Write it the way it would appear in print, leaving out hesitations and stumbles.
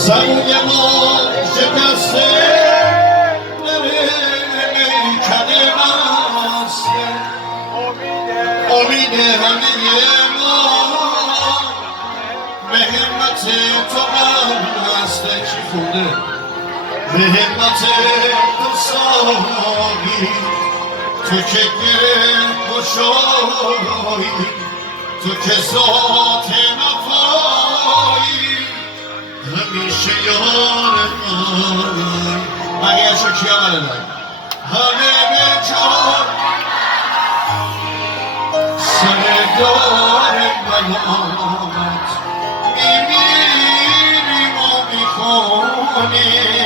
سنگ ما شکسته در میکده بسته امید همه ما به همت تو بسته. کی خونده؟ به همت تو ساقی، تو که گره گشایی، تو که ذات وفایی، همیشه یار من. مگه شکیه ملنه همه به جان سردار ملامت میمیریم و میخونیم.